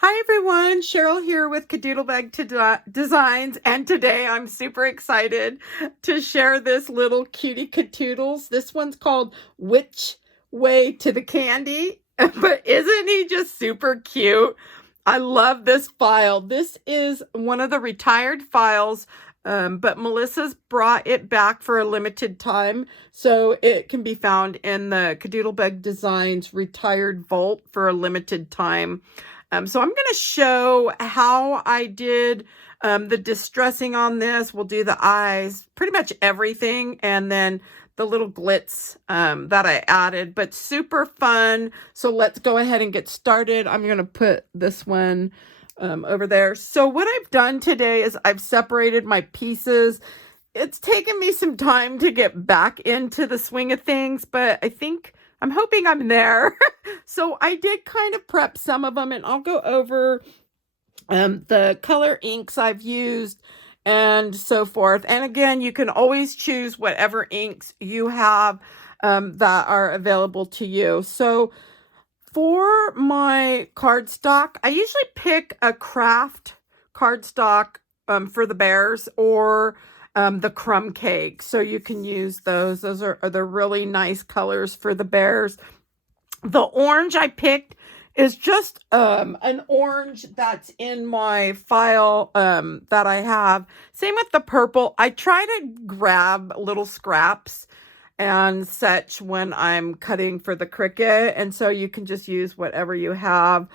Hi everyone, Cheryl here with KaDoodlebug Designs, and today I'm super excited to share this little cutie KaToodles. This one's called Which Way to the Candy, but isn't he just super cute? I love this file. This is one of the retired files, but Melissa's brought it back for a limited time, so it can be found in the Kadoodlebug Designs retired vault for a limited time. So I'm going to show how I did the distressing on this. We'll do the eyes, pretty much everything, and then the little glitz that I added, but super fun. So let's go ahead and get started. I'm going to put this one over there. So what I've done today is I've separated my pieces. It's taken me some time to get back into the swing of things, but I'm hoping I'm there. So I did kind of prep some of them, and I'll go over the color inks I've used and so forth. And again, you can always choose whatever inks you have that are available to you. So for my cardstock, I usually pick a craft cardstock for the bears, or the crumb cake. So you can use those. Those are the really nice colors for the bears. The orange I picked is just an orange that's in my file that I have. Same with the purple. I try to grab little scraps and such when I'm cutting for the Cricut, and so you can just use whatever you have.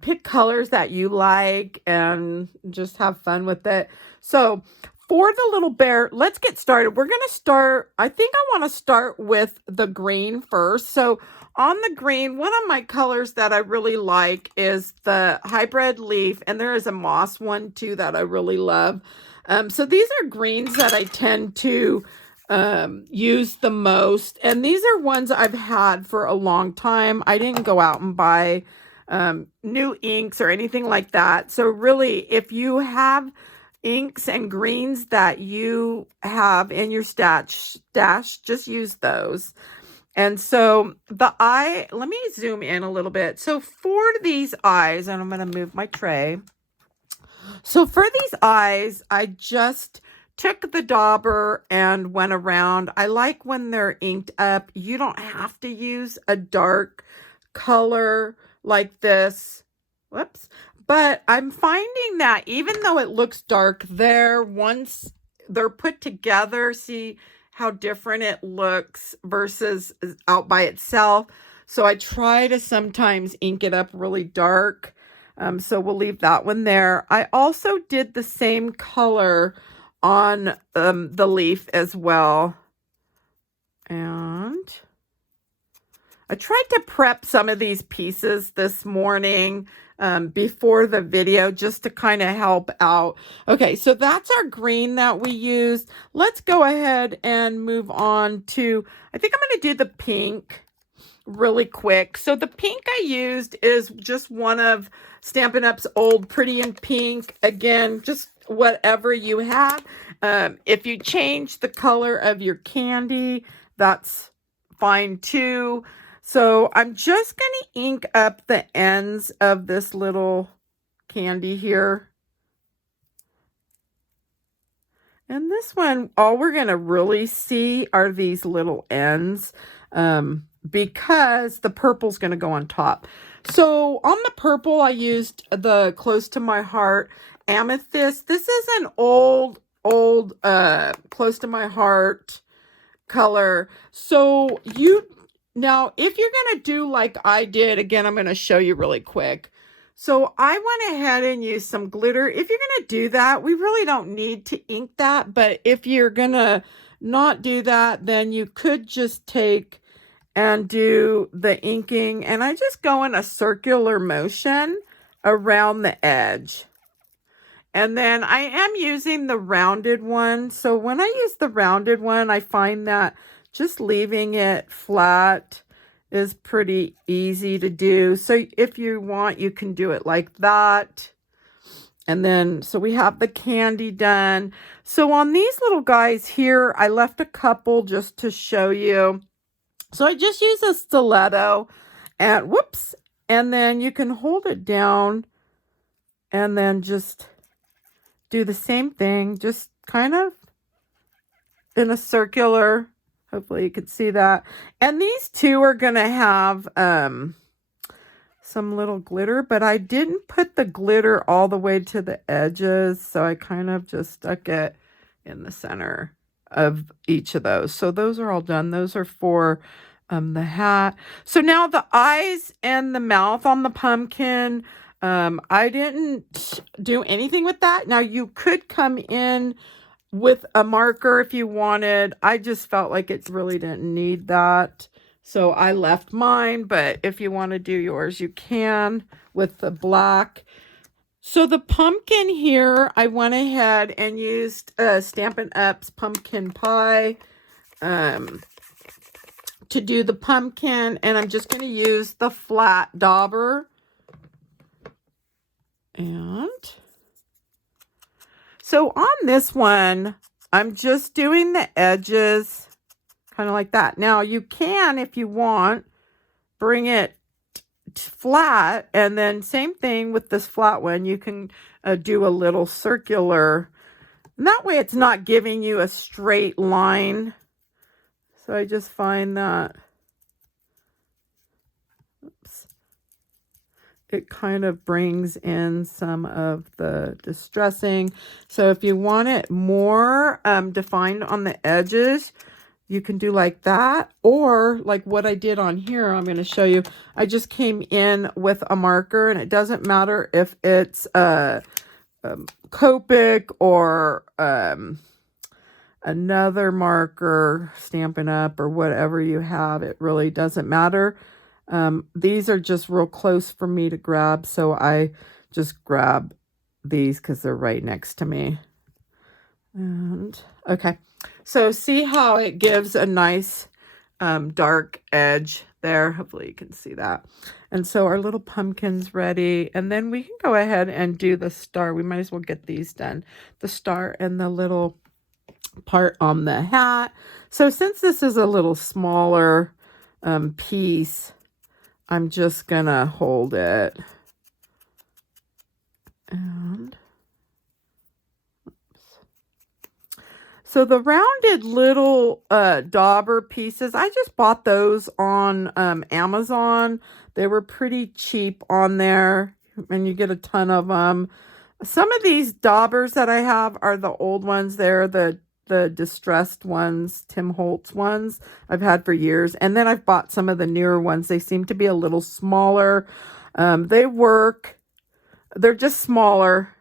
Pick colors that you like and just have fun with it. So for the little bear, let's get started. We're going to start, I think I want to start with the green first. So on the green, one of my colors that I really like is the hybrid leaf, and there is a moss one too that I really love. So these are greens that I tend to use the most, and these are ones I've had for a long time. I didn't go out and buy new inks or anything like that. So really, if you have inks and greens that you have in your stash, just use those. And so the eye, let me zoom in a little bit. So for these eyes, and I'm going to move my tray. So for these eyes, I just took the dauber and went around. I like when they're inked up. You don't have to use a dark color like this. Whoops. But I'm finding that even though it looks dark there, once they're put together, see how different it looks versus out by itself. So I try to sometimes ink it up really dark. So we'll leave that one there. I also did the same color on the leaf as well. And I tried to prep some of these pieces this morning before the video, just to kind of help out. Okay, so that's our green that we used. Let's go ahead and move on to, I think I'm going to do the pink really quick. So the pink I used is just one of Stampin' Up's old Pretty in Pink. Again, just whatever you have. If you change the color of your candy, that's fine too. So I'm just going to ink up the ends of this little candy here. And this one, all we're going to really see are these little ends because the purple's going to go on top. So on the purple, I used the Close to My Heart Amethyst. This is an old Close to My Heart color. So now, if you're going to do like I did, again, I'm going to show you really quick. So I went ahead and used some glitter. If you're going to do that, we really don't need to ink that. But if you're going to not do that, then you could just take and do the inking. And I just go in a circular motion around the edge. And then I am using the rounded one. So when I use the rounded one, I find that just leaving it flat is pretty easy to do. So if you want, you can do it like that. And then, so we have the candy done. So on these little guys here, I left a couple just to show you. So I just use a stiletto and whoops. And then you can hold it down And then just do the same thing, just kind of in a circular. Hopefully you could see that. And these two are going to have some little glitter, but I didn't put the glitter all the way to the edges, so I kind of just stuck it in the center of each of those. So those are all done. Those are for the hat. So now the eyes and the mouth on the pumpkin, I didn't do anything with that. Now you could come in with a marker if you wanted. I just felt like it really didn't need that, so I left mine, but if you want to do yours, you can with the black. So the pumpkin here, I went ahead and used Stampin' Up's pumpkin pie to do the pumpkin, and I'm just going to use the flat dauber. And so on this one, I'm just doing the edges kind of like that. Now you can, if you want, bring it flat, and then same thing with this flat one. You can do a little circular, and that way it's not giving you a straight line. So I just find that it kind of brings in some of the distressing. So if you want it more defined on the edges, you can do like that, or like what I did on here. I'm going to show you. I just came in with a marker, and it doesn't matter if it's Copic or another marker, Stampin' Up, or whatever you have. It really doesn't matter. These are just real close for me to grab, so I just grab these because they're right next to me. And okay, so see how it gives a nice dark edge there. Hopefully you can see that. And so our little pumpkin's ready, and then we can go ahead and do the star. We might as well get these done, the star and the little part on the hat. So since this is a little smaller piece, I'm just gonna hold it, and so the rounded little dauber pieces, I just bought those on Amazon. They were pretty cheap on there, and you get a ton of them. Some of these daubers that I have are the old ones. They're the distressed ones, Tim Holtz ones I've had for years. And then I've bought some of the newer ones. They seem to be a little smaller. They work. They're just smaller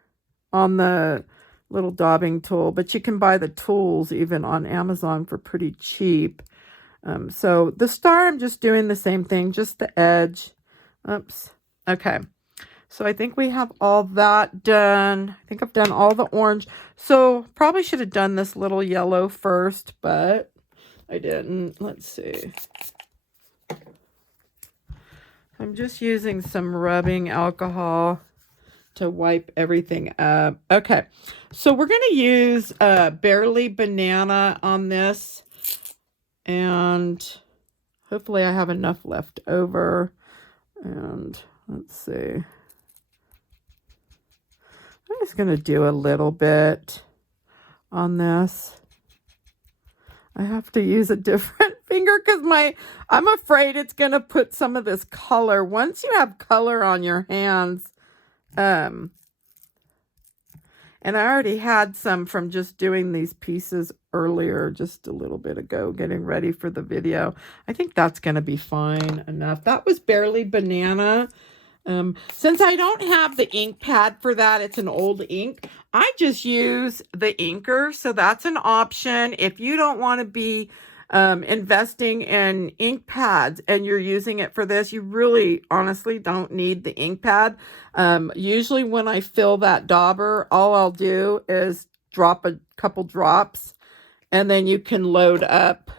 on the little daubing tool, but you can buy the tools even on Amazon for pretty cheap. So the star, I'm just doing the same thing, just the edge. Oops. Okay. So I think we have all that done. I think I've done all the orange. So probably should have done this little yellow first, but I didn't. Let's see. I'm just using some rubbing alcohol to wipe everything up. Okay, so we're going to use Barely Banana on this, and hopefully I have enough left over. And let's see. I'm just going to do a little bit on this. I have to use a different finger because I'm afraid it's going to put some of this color. Once you have color on your hands, and I already had some from just doing these pieces earlier, just a little bit ago, getting ready for the video. I think that's going to be fine enough. That was Barely Banana. Since I don't have the ink pad for that, it's an old ink, I just use the inker. So that's an option. If you don't want to be investing in ink pads and you're using it for this, you really honestly don't need the ink pad. Usually when I fill that dauber, all I'll do is drop a couple drops, and then you can load up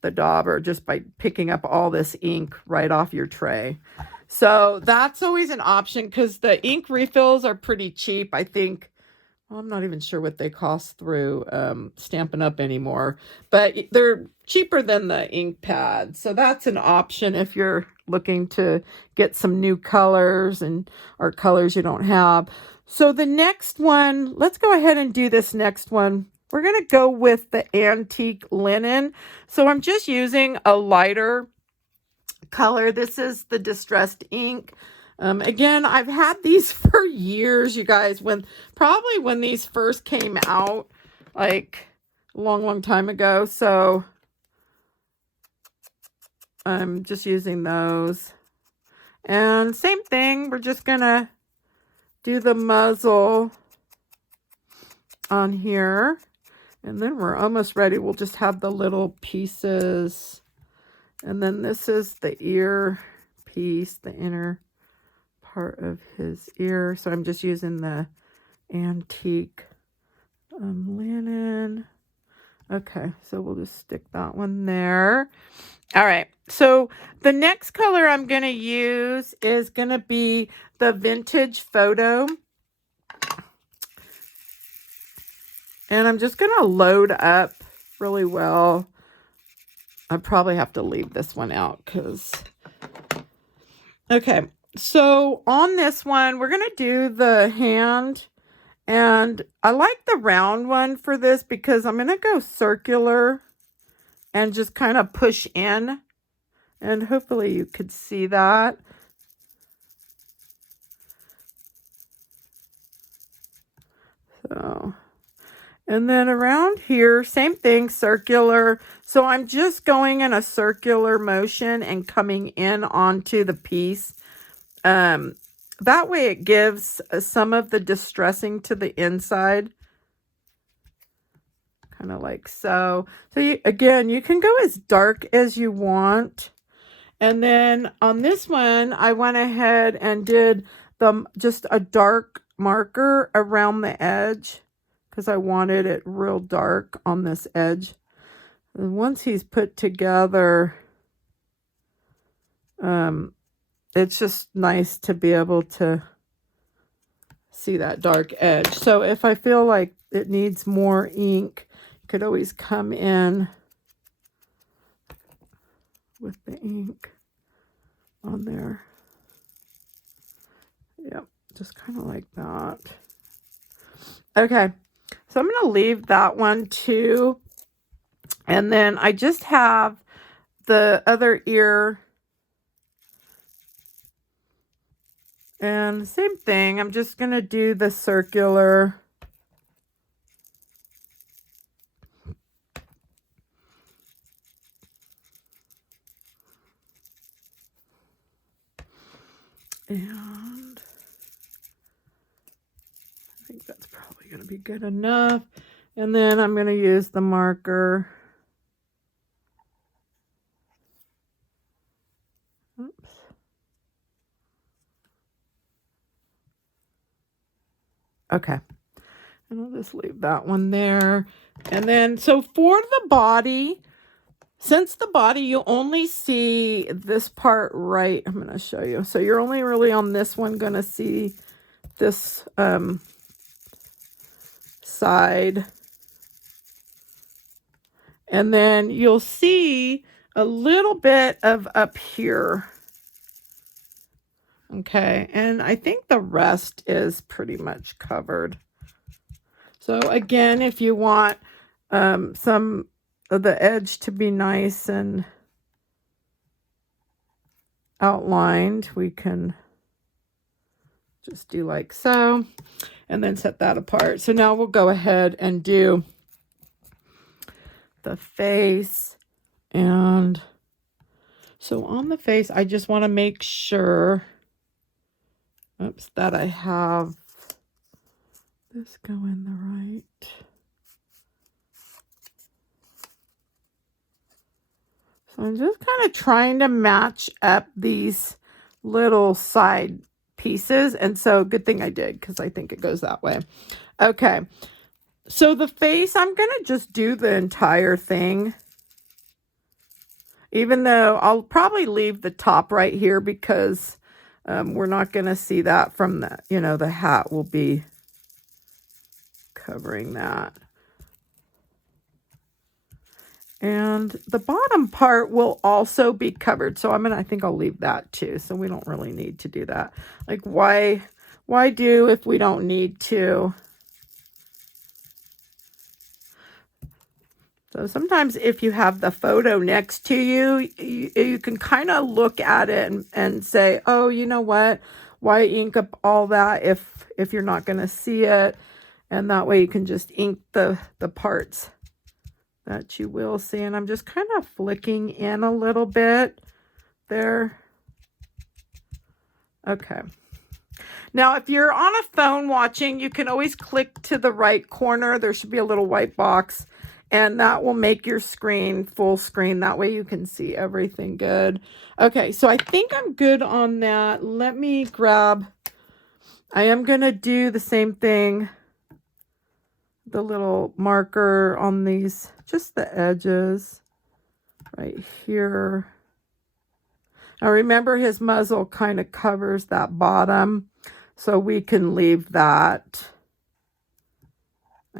the dauber just by picking up all this ink right off your tray. So that's always an option because the ink refills are pretty cheap. I think, I'm not even sure what they cost through Stampin' Up anymore, but they're cheaper than the ink pad. So that's an option if you're looking to get some new colors or colors you don't have. So the next one, let's go ahead and do this next one. We're going to go with the antique linen. So I'm just using a lighter color. This is the distressed ink. Again, I've had these for years, you guys, probably when these first came out, like a long time ago. So I'm just using those. And same thing, we're just gonna do the muzzle on here. And then we're almost ready. We'll just have the little pieces. And then this is the ear piece, the inner part of his ear. So I'm just using the antique linen. Okay, so we'll just stick that one there. All right, so the next color I'm going to use is going to be the vintage photo. And I'm just going to load up really well. I probably have to leave this one out because... Okay, so on this one, we're going to do the hand. And I like the round one for this because I'm going to go circular and just kind of push in. And hopefully you could see that. So, and then around here, same thing, circular. So I'm just going in a circular motion and coming in onto the piece. That way it gives some of the distressing to the inside. Kind of like so. So again, you can go as dark as you want. And then on this one, I went ahead and did just a dark marker around the edge because I wanted it real dark on this edge. And once he's put together, it's just nice to be able to see that dark edge. So if I feel like it needs more ink, you could always come in with the ink on there. Yep, just kind of like that. Okay, so I'm going to leave that one too. And then I just have the other ear. And same thing, I'm just going to do the circular. And I think that's probably going to be good enough. And then I'm going to use the marker. Oops. Okay. And I'll just leave that one there. And then, so for the body, since the body, you only see this part right. I'm going to show you. So you're only really on this one going to see this side. And then you'll see a little bit of up here. Okay, and I think the rest is pretty much covered. So again, if you want some of the edge to be nice and outlined, we can just do like so, and then set that apart. So now we'll go ahead and do the face. And so on the face, I just want to make sure, oops, that I have this going the right. So I'm just kind of trying to match up these little side pieces. And so good thing I did, because I think it goes that way. Okay. So the face, I'm going to just do the entire thing. Even though I'll probably leave the top right here because we're not going to see that from the, the hat will be covering that. And the bottom part will also be covered. So I think I'll leave that too. So we don't really need to do that. Like why do if we don't need to? So sometimes if you have the photo next to you, you can kind of look at it and say, oh, you know what? Why ink up all that if you're not going to see it? And that way you can just ink the parts that you will see. And I'm just kind of flicking in a little bit there. Okay. Now, if you're on a phone watching, you can always click to the right corner. There should be a little white box, and that will make your screen full screen. That way you can see everything good. Okay, so I think I'm good on that. Let me grab, I am going to do the same thing. The little marker on these, just the edges right here. Now remember his muzzle kind of covers that bottom, so we can leave that.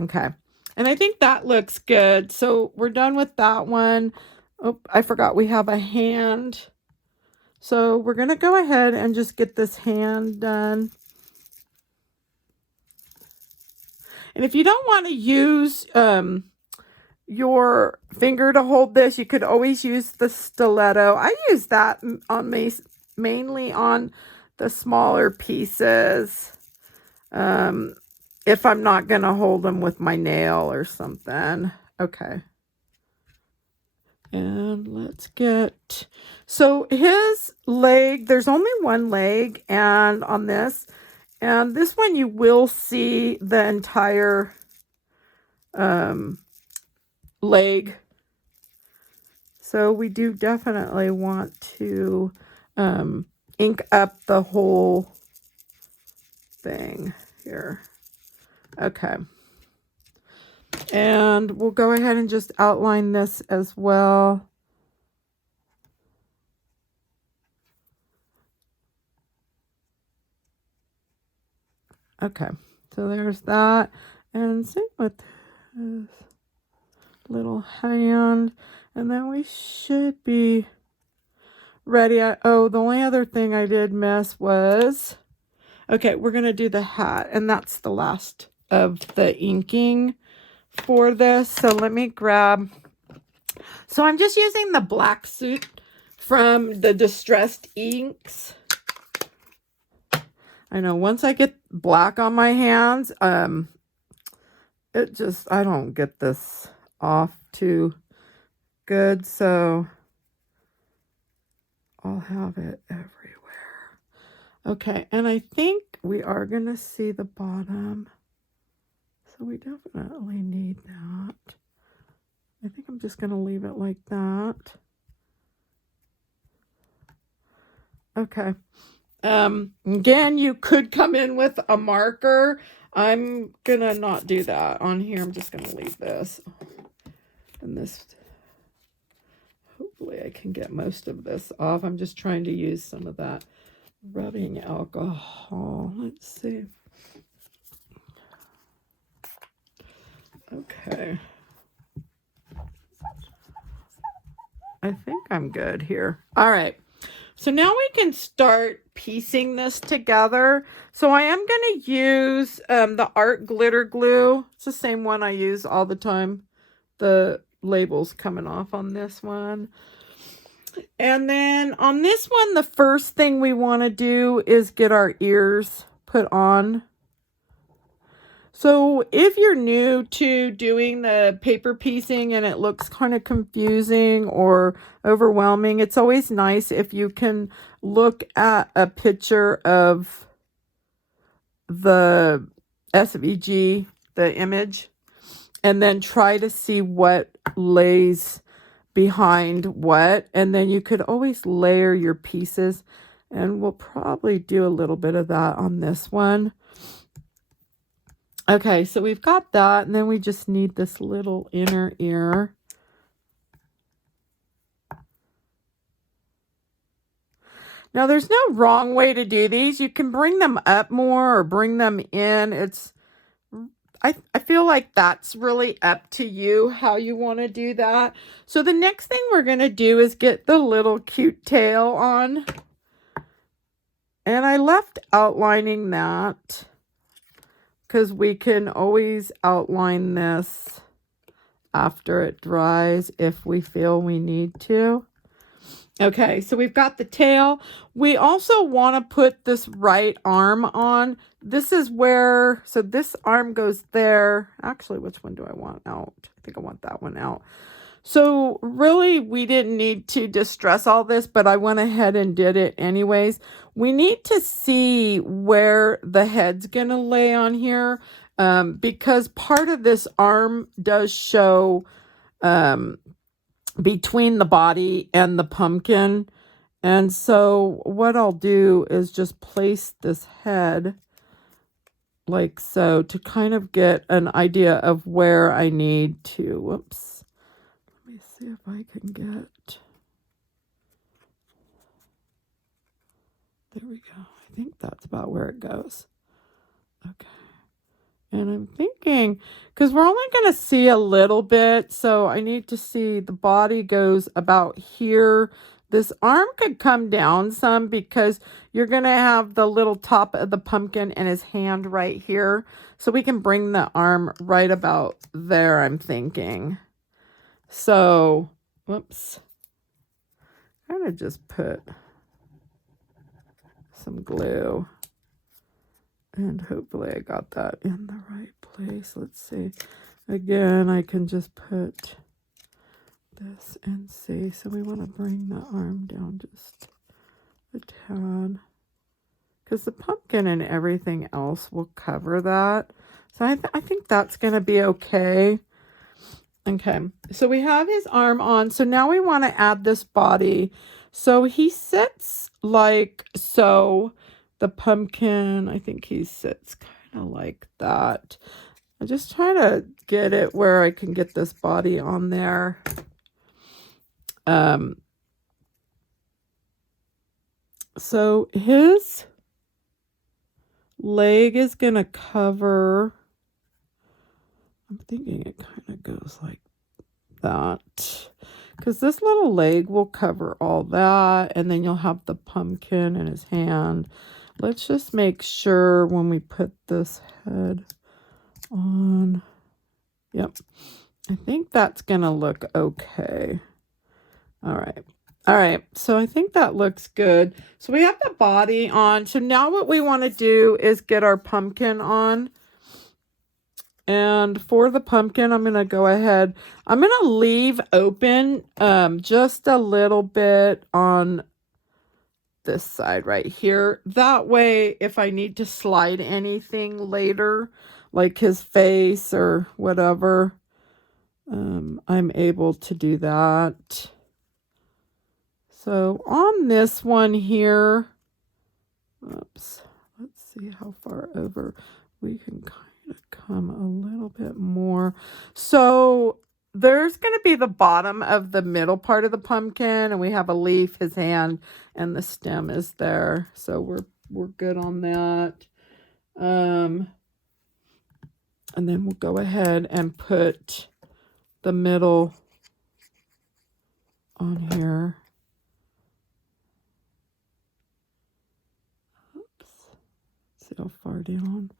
Okay, and I think that looks good. So we're done with that one. Oh, I forgot we have a hand. So we're gonna go ahead and just get this hand done. And if you don't want to use your finger to hold this, you could always use the stiletto. I use that on mainly on the smaller pieces. If I'm not going to hold them with my nail or something. Okay. And let's get, so his leg, there's only one leg and on this. And this one you will see the entire leg. So we do definitely want to ink up the whole thing here. Okay. And we'll go ahead and just outline this as well. Okay, so there's that. And same with this little hand. And then we should be ready. Oh, the only other thing I did miss was, okay, we're going to do the hat. And that's the last of the inking for this. So let me grab, so I'm just using the black soot from the Distressed Inks. I know once I get black on my hands, it just, I don't get this off too good, so I'll have it everywhere. Okay, and I think we are going to see the bottom, so we definitely need that. I think I'm just going to leave it like that. Okay. Again, you could come in with a marker. I'm gonna not do that on here. I'm just gonna leave this. And this, hopefully I can get most of this off. I'm just trying to use some of that rubbing alcohol. Let's see. Okay. I think I'm good here. All right. So now we can start piecing this together. So I am going to use the art glitter glue. It's the same one I use all the time. The label's coming off on this one. And then on this one, the first thing we want to do is get our ears put on. So if you're new to doing the paper piecing and it looks kind of confusing or overwhelming, it's always nice if you can look at a picture of the SVG, the image, and then try to see what lays behind what. And then you could always layer your pieces, and we'll probably do a little bit of that on this one. Okay, so we've got that, and then we just need this little inner ear. Now, there's no wrong way to do these. You can bring them up more or bring them in. I feel like that's really up to you how you want to do that. So the next thing we're going to do is get the little cute tail on. And I left outlining that because we can always outline this after it dries if we feel we need to. Okay, so we've got the tail. We also want to put this right arm on. This is where, so this arm goes there. Actually, which one do I want out? I think I want that one out. So really, we didn't need to distress all this, but I went ahead and did it anyways. We need to see where the head's going to lay on here because part of this arm does show between the body and the pumpkin. And so what I'll do is just place this head like so to kind of get an idea of where I need to. Whoops. Let me see if I can get. There we go. I think that's about where it goes. Okay. And I'm thinking, because we're only going to see a little bit, so I need to see the body goes about here. This arm could come down some because you're going to have the little top of the pumpkin and his hand right here. So we can bring the arm right about there, I'm thinking. So, whoops. I'm going to just put some glue. And hopefully I got that in the right place. Let's see. Again, I can just put this and see. So we want to bring the arm down just a tad. Because the pumpkin and everything else will cover that. So I think that's going to be okay. Okay. So we have his arm on. So now we want to add this body. So he sits like so. The pumpkin, I think he sits kind of like that. I'm just trying to get it where I can get this body on there. So his leg is going to cover, I'm thinking it kind of goes like that. Because this little leg will cover all that. And then you'll have the pumpkin in his hand. Let's just make sure when we put this head on. Yep. I think that's going to look okay. All right. All right. So I think that looks good. So we have the body on. So now what we want to do is get our pumpkin on. And for the pumpkin, I'm going to go ahead. I'm going to leave open just a little bit on this side right here. That way, if I need to slide anything later, like his face or whatever, I'm able to do that. So on this one here, oops, let's see how far over we can kind of come a little bit more. So there's going to be the bottom of the middle part of the pumpkin, and we have a leaf, his hand, and the stem is there. So we're good on that. And then we'll go ahead and put the middle on here. Oops. See how far down?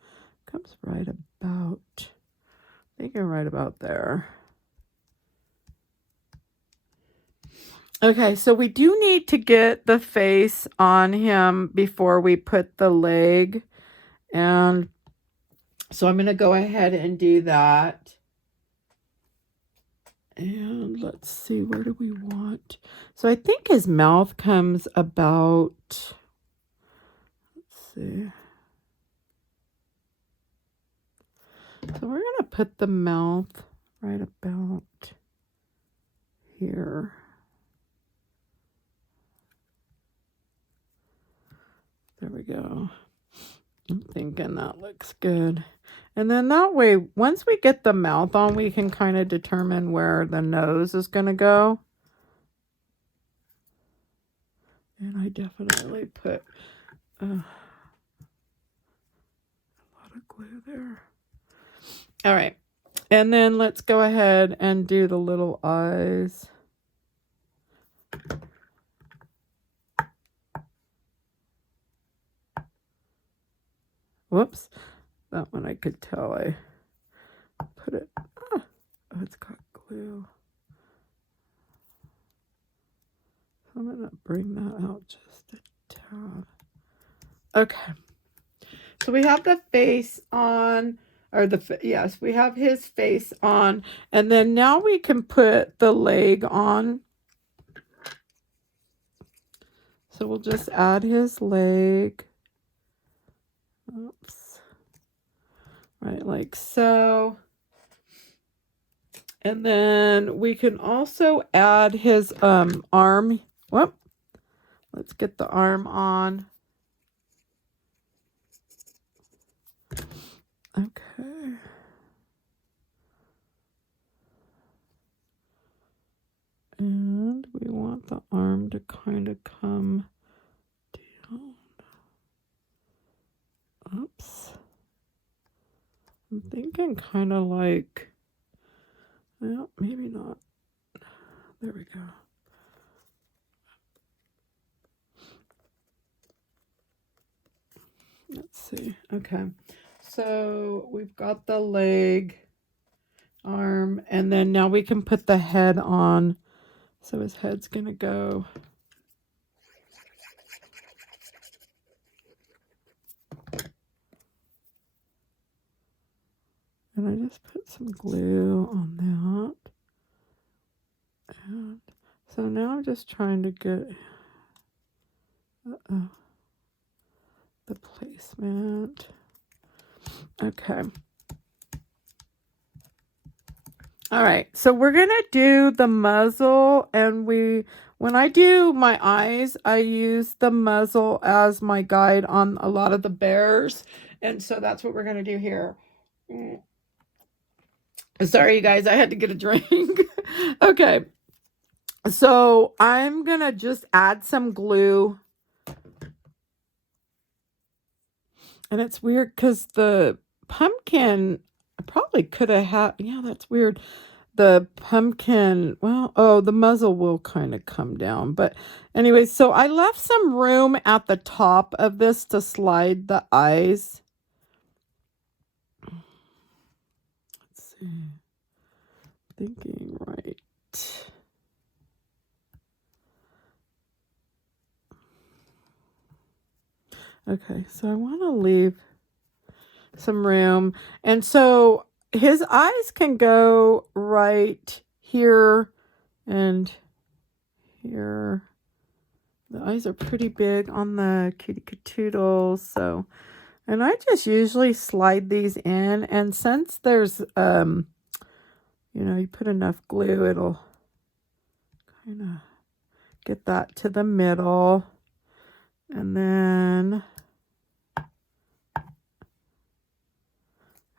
Comes right about, I think I'm right about there. Okay, so we do need to get the face on him before we put the leg. And so I'm going to go ahead and do that. And let's see, where do we want? So I think his mouth comes about, let's see. So we're going to put the mouth right about here. There we go. I'm thinking that looks good. And then that way, once we get the mouth on, we can kind of determine where the nose is going to go. And I definitely put a lot of glue there. All right. And then let's go ahead and do the little eyes. Whoops. That one I could tell I put it. Oh, it's got glue. I'm going to bring that out just a tad. Okay. So we have the face on, or yes, we have his face on. And then now we can put the leg on. So we'll just add his leg. Oops. Right, like so. And then we can also add his arm. Whoop. Let's get the arm on. Okay. And we want the arm to kind of come down. Oops. I'm thinking kind of like, well, maybe not. There we go. Let's see. Okay. So we've got the leg, arm, and then now we can put the head on. So his head's going to go. And I just put some glue on that. And so now I'm just trying to get the placement. Okay. All right, so we're going to do the muzzle, and when I do my eyes, I use the muzzle as my guide on a lot of the bears, and so that's what we're going to do here. Sorry, you guys, I had to get a drink. Okay, so I'm going to just add some glue, and it's weird because the pumpkin, I probably could have had, yeah, that's weird. The pumpkin, well, oh, the muzzle will kind of come down. But anyway, so I left some room at the top of this to slide the eyes. Let's see. Thinking right. Okay, so I want to leave some room. And so his eyes can go right here and here. The eyes are pretty big on the Cutie KaToodles, so, and I just usually slide these in, and since there's, you know, you put enough glue, it'll kind of get that to the middle, and then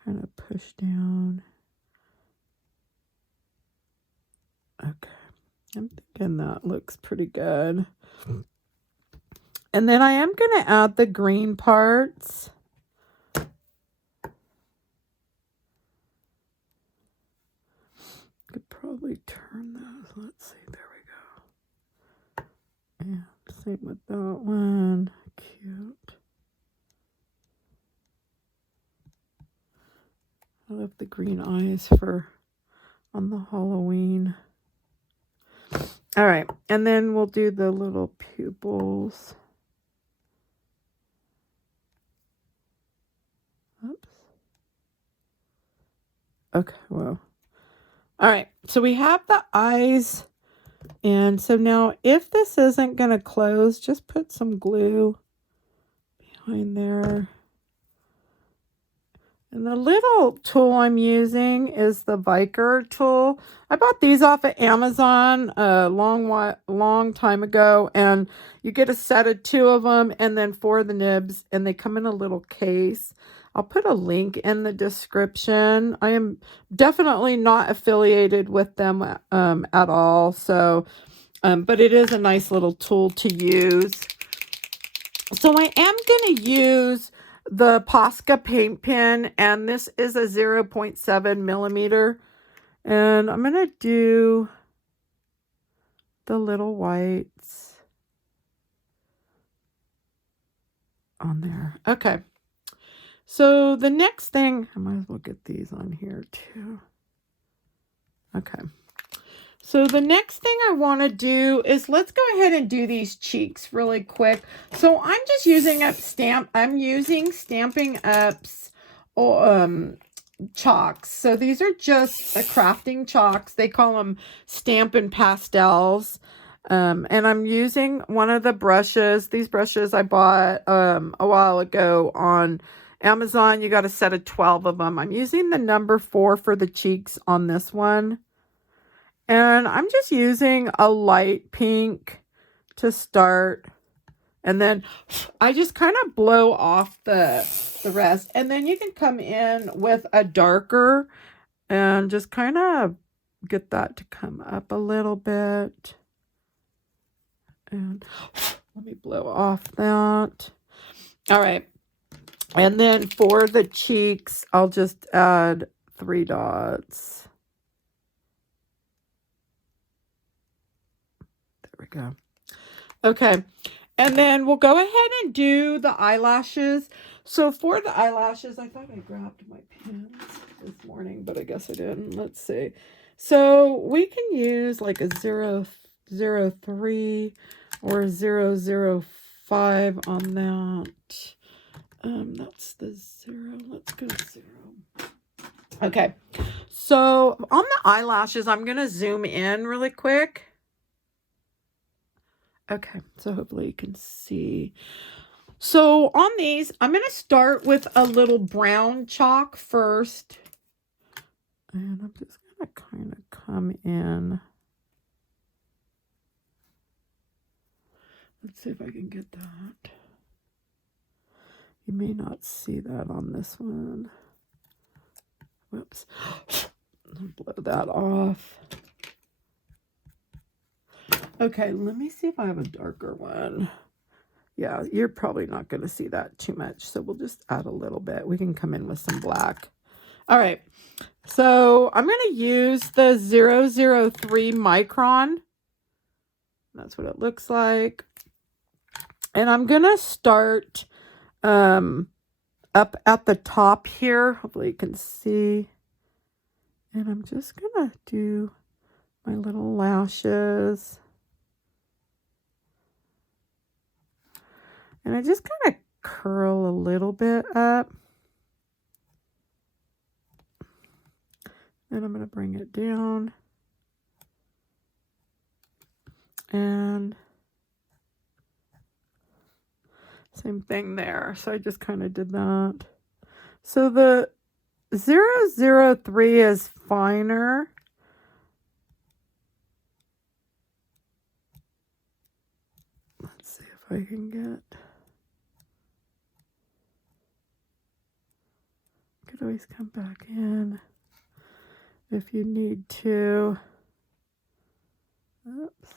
kind of push down. Okay, I'm thinking that looks pretty good. And then I am going to add the green parts. Could probably turn those. Let's see, there we go. And same with that one. Cute. I love the green eyes for on the Halloween. All right, and then we'll do the little pupils. Oops. Okay, well. All right, so we have the eyes. And so now if this isn't going to close, just put some glue behind there. And the little tool I'm using is the Viker tool. I bought these off of Amazon a long time ago, and you get a set of 2 of them and then 4 of the nibs, and they come in a little case. I'll put a link in the description. I am definitely not affiliated with them at all, so but it is a nice little tool to use. So I am going to use the Posca paint pen, and this is a 0.7 millimeter. And I'm going to do the little whites on there. Okay. So the next thing, I might as well get these on here too. Okay. So the next thing I want to do is let's go ahead and do these cheeks really quick. So I'm just using I'm using stampinUp's chalks. So these are just crafting chalks. They call them Stampin' Pastels. And I'm using one of the brushes. These brushes I bought a while ago on Amazon. You got a set of 12 of them. I'm using the number 4 for the cheeks on this one. And I'm just using a light pink to start. And then I just kind of blow off the rest. And then you can come in with a darker and just kind of get that to come up a little bit. And let me blow off that. All right. And then for the cheeks, I'll just add 3 dots. There we go. Okay. And then we'll go ahead and do the eyelashes. So for the eyelashes, I thought I grabbed my pens this morning, but I guess I didn't. Let's see. So we can use like a 003 or 005 on that. That's the 0. Let's go 0. Okay. So on the eyelashes, I'm going to zoom in really quick. Okay, so hopefully you can see. So on these, I'm going to start with a little brown chalk first. And I'm just going to kind of come in. Let's see if I can get that. You may not see that on this one. Whoops. I'll blow that off. Okay, let me see if I have a darker one. Yeah, you're probably not going to see that too much, so we'll just add a little bit. We can come in with some black. All right, so I'm going to use the 003 micron. That's what it looks like. And I'm going to start up at the top here. Hopefully you can see. And I'm just going to do my little lashes. And I just kind of curl a little bit up. And I'm going to bring it down. And same thing there. So I just kind of did that. So the 003 is finer. Let's see if I can get... Could always come back in if you need to. Oops.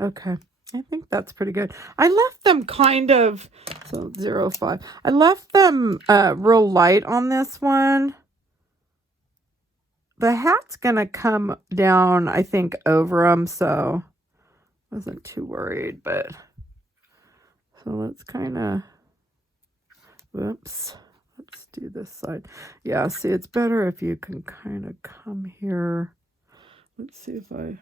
Okay, I think that's pretty good. I left them kind of, so 0.5. I left them real light on this one. The hat's going to come down, I think, over them, so I wasn't too worried, but so let's kind of, whoops, let's do this side. Yeah, see, it's better if you can kind of come here. Let's see if I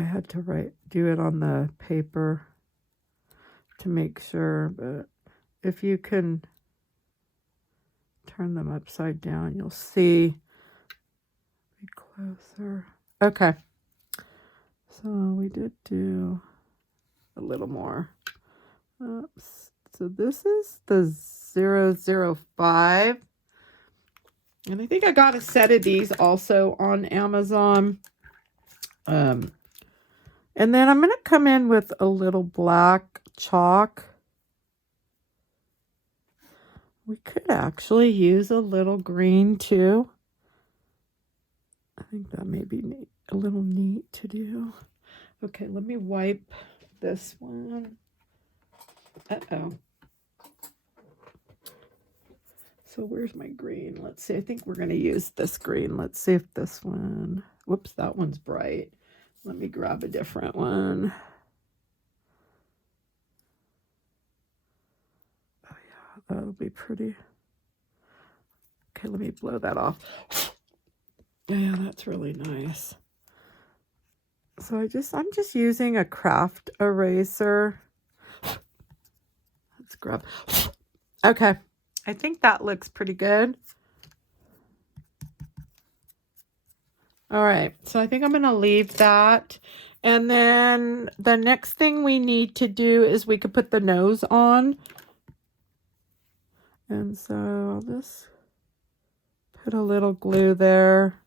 had to do it on the paper to make sure, but if you can turn them upside down, you'll see. Be closer. Okay. So we did do a little more. Oops. So this is the 005. And I think I got a set of these also on Amazon. And then I'm going to come in with a little black chalk. We could actually use a little green too. I think that may be neat. a little neat to do. Okay, let me wipe this one. Uh-oh. So where's my green? Let's see. I think we're going to use this green. Let's see if this one... Whoops, that one's bright. Let me grab a different one. Oh, yeah, that'll be pretty. Okay, let me blow that off. Yeah, that's really nice. So I'm just using a craft eraser. Let's grab. Okay, I think that looks pretty good. All right, so I think I'm going to leave that. And then the next thing we need to do is we could put the nose on. And so I'll just put a little glue there.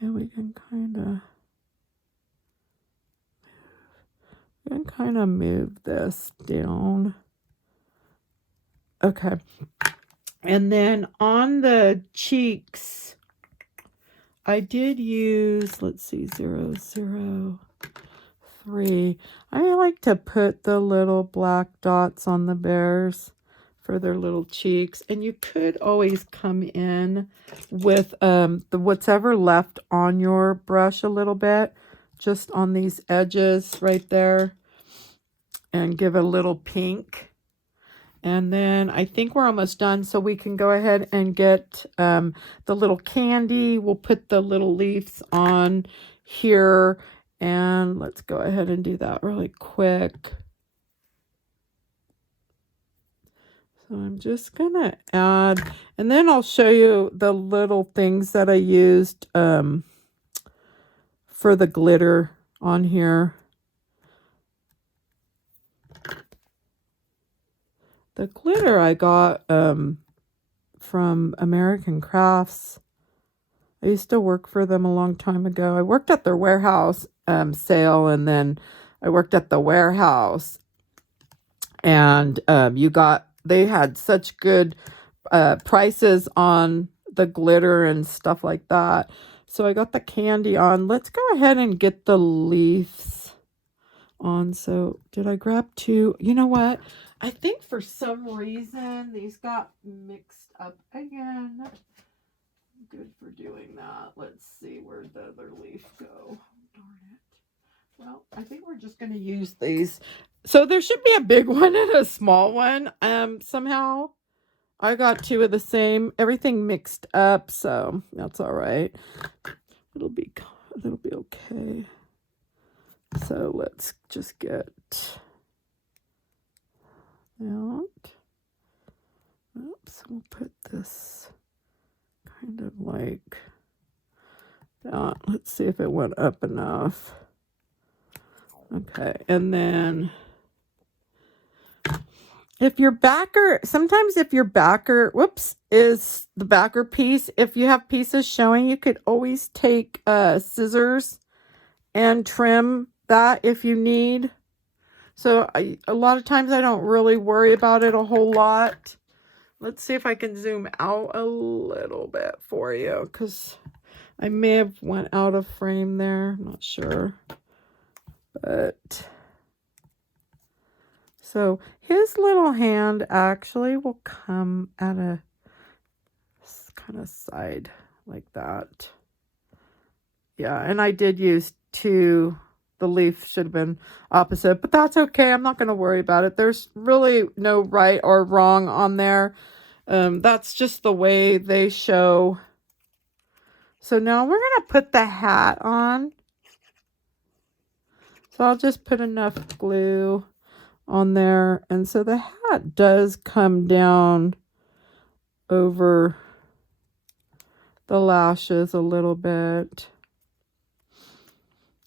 And we can kind of move this down. Okay. And then on the cheeks, I did use, let's see, 003. I like to put the little black dots on the bears for their little cheeks. And you could always come in with the whatever left on your brush a little bit, just on these edges right there, and give a little pink. And then I think we're almost done, so we can go ahead and get the little candy. We'll put the little leaves on here, and let's go ahead and do that really quick. So I'm just going to add, and then I'll show you the little things that I used for the glitter on here. The glitter I got from American Crafts. I used to work for them a long time ago. I worked at their warehouse sale, and then I worked at the warehouse. And they had such good prices on the glitter and stuff like that. So I got the candy on. Let's go ahead and get the leaves on. So did I grab two? You know what? I think for some reason these got mixed up again. Good for doing that. Let's see, where'd the other leaf go? Darn it. Well, I think we're just going to use these. So there should be a big one and a small one. Somehow I got two of the same. Everything mixed up, so that's all right. It'll be okay. So let's just get out. Oops, we'll put this kind of like that. Let's see if it went up enough. Okay, and then if your backer, sometimes if your backer, is the backer piece, if you have pieces showing, you could always take scissors and trim that if you need. So a lot of times I don't really worry about it a whole lot. Let's see if I can zoom out a little bit for you, because I may have went out of frame there. I'm not sure. But so his little hand actually will come at a kind of side like that. Yeah, and I did use two. The leaf should have been opposite, but that's okay. I'm not going to worry about it. There's really no right or wrong on there. That's just the way they show. So now we're going to put the hat on. So I'll just put enough glue on there. And so the hat does come down over the lashes a little bit.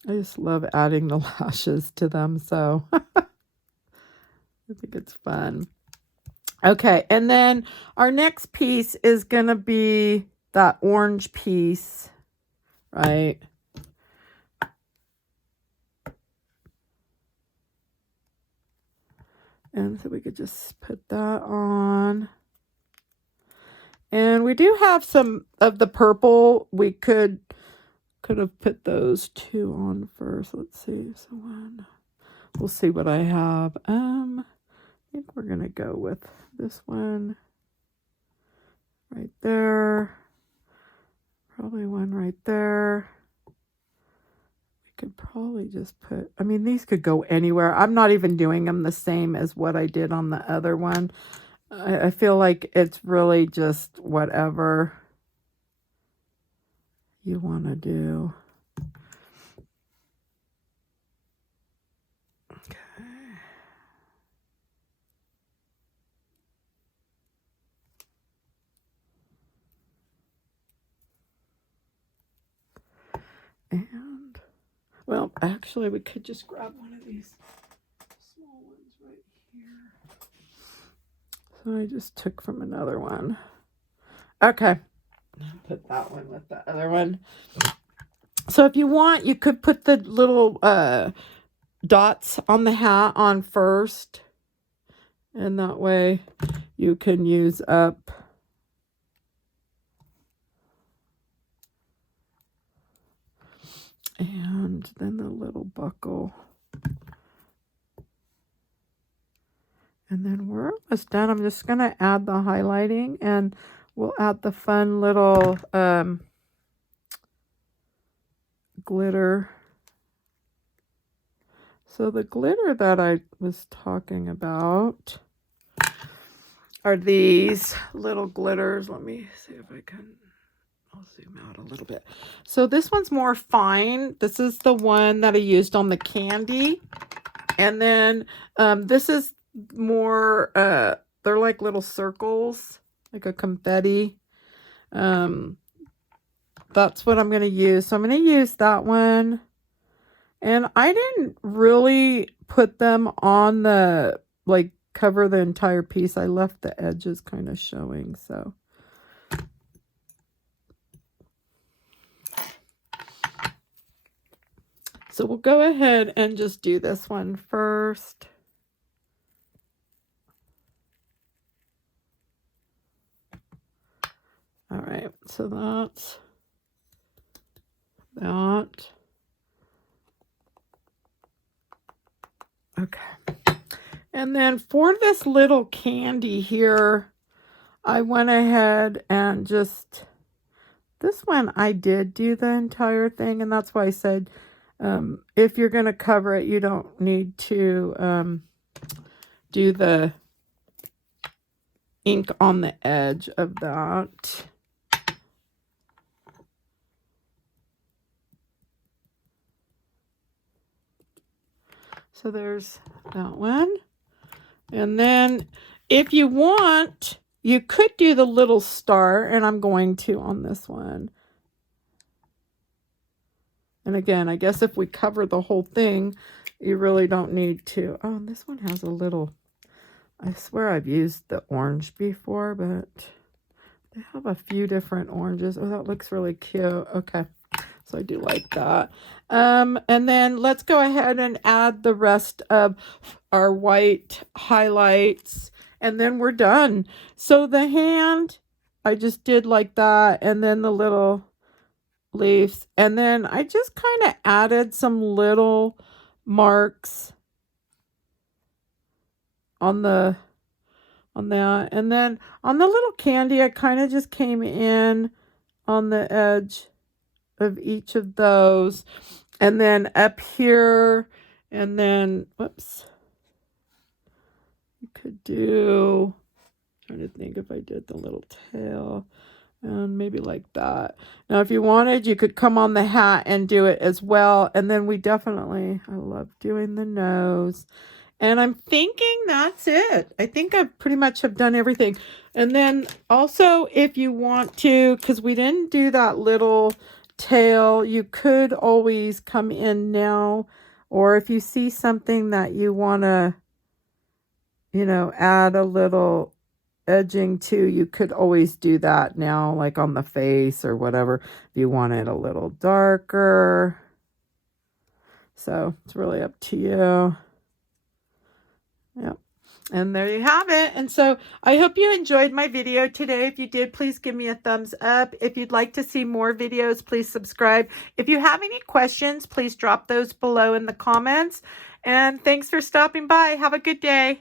I just love adding the lashes to them, so I think it's fun. Okay, and then our next piece is going to be that orange piece, right? And so we could just put that on. And we do have some of the purple. We could have put those two on first. Let's see. So we'll see what I have. I think we're gonna go with this one right there. Probably one right there. We could probably just put, I mean, these could go anywhere. I'm not even doing them the same as what I did on the other one. I feel like it's really just whatever you want to do. Okay. And, well, actually, we could just grab one of these small ones right here. So I just took from another one. Okay. Put that one with the other one. So if you want, you could put the little dots on the hat on first. And that way you can use up and then the little buckle. And then we're almost done. I'm just going to add the highlighting, and we'll add the fun little glitter. So the glitter that I was talking about are these little glitters. Let me see if I can, I'll zoom out a little bit. So this one's more fine. This is the one that I used on the candy. And then this is more, they're like little circles, like a confetti. That's what I'm going to use. So I'm going to use that one. And I didn't really put them on the, like, cover the entire piece. I left the edges kind of showing, so. So we'll go ahead and just do this one first. All right, so that's that. Okay. And then for this little candy here, I went ahead and just, this one I did do the entire thing, and that's why I said if you're going to cover it, you don't need to do the ink on the edge of that. So there's that one. And then if you want, you could do the little star, and I'm going to on this one. And again, I guess if we cover the whole thing, you really don't need to. Oh, and this one has a little, I swear I've used the orange before, but they have a few different oranges. Oh, that looks really cute. Okay. So I do like that. And then let's go ahead and add the rest of our white highlights, and then we're done. So the hand, I just did like that, and then the little leaves, and then I just kind of added some little marks on that, and then on the little candy, I kind of just came in on the edge of each of those, and then up here, and then whoops, you could do, I'm trying to think if I did the little tail, and maybe like that. Now if you wanted, you could come on the hat and do it as well. And then we definitely, I love doing the nose, and I'm thinking that's it. I think I pretty much have done everything. And then also, if you want to, because we didn't do that little tail, you could always come in now, or if you see something that you want to, you know, add a little edging to, you could always do that now, like on the face or whatever, if you want it a little darker. So it's really up to you. Yep. And there you have it. And so I hope you enjoyed my video today. If you did, please give me a thumbs up. If you'd like to see more videos, please subscribe. If you have any questions, please drop those below in the comments. And thanks for stopping by. Have a good day.